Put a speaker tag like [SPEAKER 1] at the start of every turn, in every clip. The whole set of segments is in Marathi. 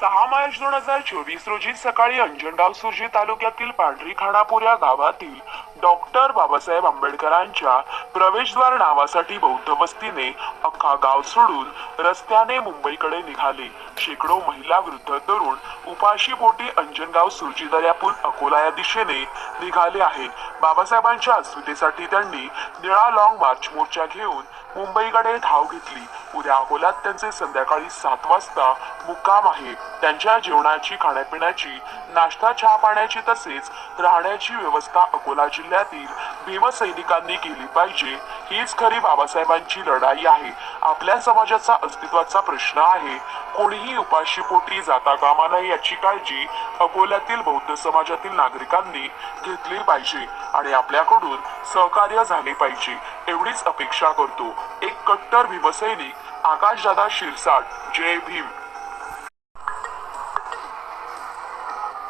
[SPEAKER 1] सहा मार्च दोन हजार चोवीस रोजी सकाळी अंजनगाव सुर्जी तालुक्यातील पांढरी खानापूर या गावातील डॉक्टर बाबासाहेब आंबेडकरांच्या प्रवेशद्वार नावासाठी बौद्ध वस्तीने अख्खा गाव सोडून रस्त्याने मुंबईकडे निघाले. शेकडो महिला वृद्ध तरुण उपाशीपोटी अंजनगाव सुरजी दर्यापूर अकोला या दिशेने निघाले आहे बाबासाहेबांच्या अस्मितेसाठी त्यांनी निळा लॉंग मार्च मोर्चा घेऊन मुंबईकडे धाव घेतली. उद्या अकोल्यात त्यांचे संध्याकाळी सात वाजता मुक्काम आहे. त्यांच्या जेवणाची खाण्यापिण्याची नाश्ता चहा पाण्याची तसेच राहण्याची व्यवस्था अकोला जिल्ह्यातील भीमसैनिकांनी केली पाहिजे. हीच खरी बाबासाहेबांची लढाई आहे. आपल्या समाजाचा अस्तित्वाचा प्रश्न आहे. कोणीही उपाशीपोटी जाता कामा नये याची काळजी अकोल्यातील बौद्ध समाजातील नागरिकांनी घेतली पाहिजे आणि आपल्याकडून सहकार्य झाले पाहिजे. एवढीच अपेक्षा करतो. एक कट्टर भीमसैनिक आकाशदादा शिरसाट. जय भीम.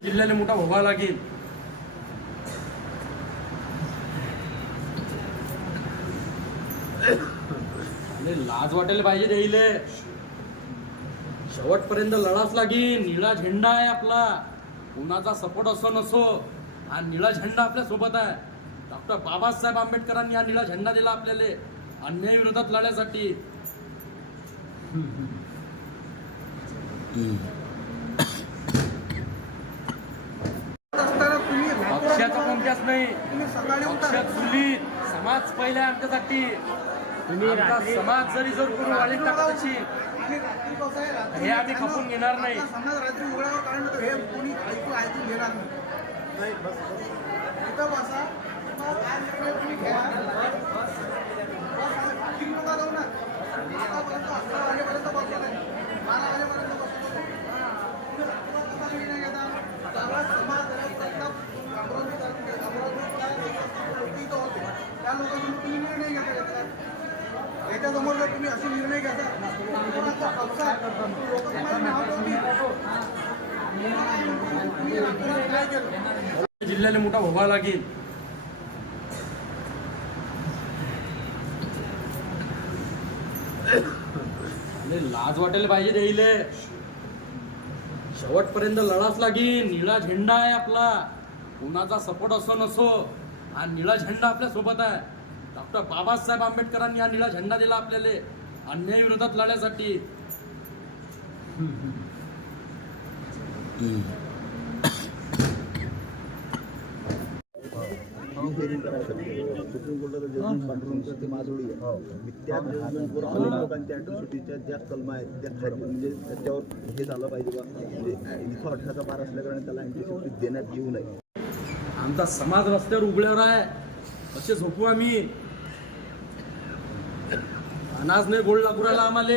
[SPEAKER 2] जिल्ह्याला मोठा भोगावा लागेल. लाज वाटायला पाहिजे द्यायले शेवटपर्यंत लढाच लागेल. निळा झेंडा आहे आपला. कुणाचा सपोर्ट असो नसो. हा निळा झेंडा आपल्यासोबत आहे. डॉक्टर बाबासाहेब आंबेडकरांनी हा निळा झेंडा दिला आपल्याला. अन्याय विरोधात लढ्यासाठी. पक्षाचा कोणत्याच नाही. पक्षात समाज पहिला आमच्यासाठी. आमचा समाज जरी जर करून वाढीत टाकत असेल हे आम्ही खपून घेणार नाही.
[SPEAKER 3] समाज रात्री कारण हे कोणी ऐकून घेणार नाही. निर्णय याच्यासमोर जर तुम्ही असे निर्णय घेता तुम्ही
[SPEAKER 2] जिल्ह्याला मोठा व्हावा लागेल. लाज वाटायला पाहिजे द्यायले शेवटपर्यंत लढाच लागेल निळा झेंडा आहे आपला. कुणाचा सपोर्ट असो नसो. हा निळा झेंडा आपल्यासोबत आहे. डॉक्टर बाबासाहेब आंबेडकरांनी हा निळा झेंडा दिला आपल्याला. अन्याय विरोधात लढ्यासाठी.
[SPEAKER 4] सुप्रीम कोर्टाचं जजमेंट पाठवून ते माजोळी आहे. मी त्या जजमेंटवर अनेक लोकांच्या अॅट्रॉसिटीच्या ज्या कलमा आहेत त्या खाली म्हणजे त्याच्यावर हे झालं पाहिजे बा. म्हणजे इथं अठराचा बार असल्याकारणे त्याला अँटीसिपी देण्यात येऊ नये.
[SPEAKER 2] आमचा समाज रस्त्यावर उघड्यावर आहे. कसे झोपू आम्ही. अनाज नाही गोड लागू राहिला आम्हाला.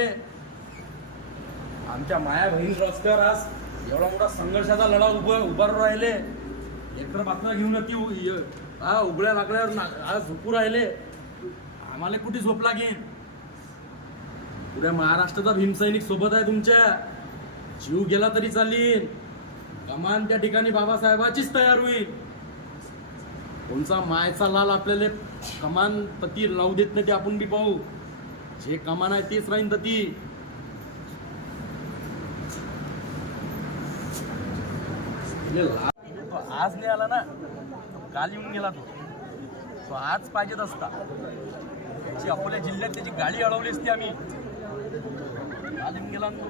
[SPEAKER 2] आमच्या माया बहीण रस्त्यावर आज एवढा मोठा संघर्षाचा लढा उभा उभारून राहिले. एकतर बातम्या घेऊन येते उ- य- हा उघड्या लागल्यावर आज झोपू राहिले. आम्हाला कुठे झोप लागेल? पुऱ्या महाराष्ट्राचा भीमसैनिक सोबत आहे तुमच्या. जीव गेला तरी चालेल कमान त्या ठिकाणी बाबासाहेबाचीच तयार होईल. कोणचा मायचा लाल आपल्याला कमान पती लावू देत नाही ते आपण बी पाहू. जे कमान आहे तेच राहीन ती आज नाही आला ना काल येऊन गेला तो. तो आज पाहिजेत असता. त्याची अकोल्या जिल्ह्यात त्याची गाडी अडवली असती आम्ही. काल येऊन गेला तो.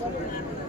[SPEAKER 2] Thank you.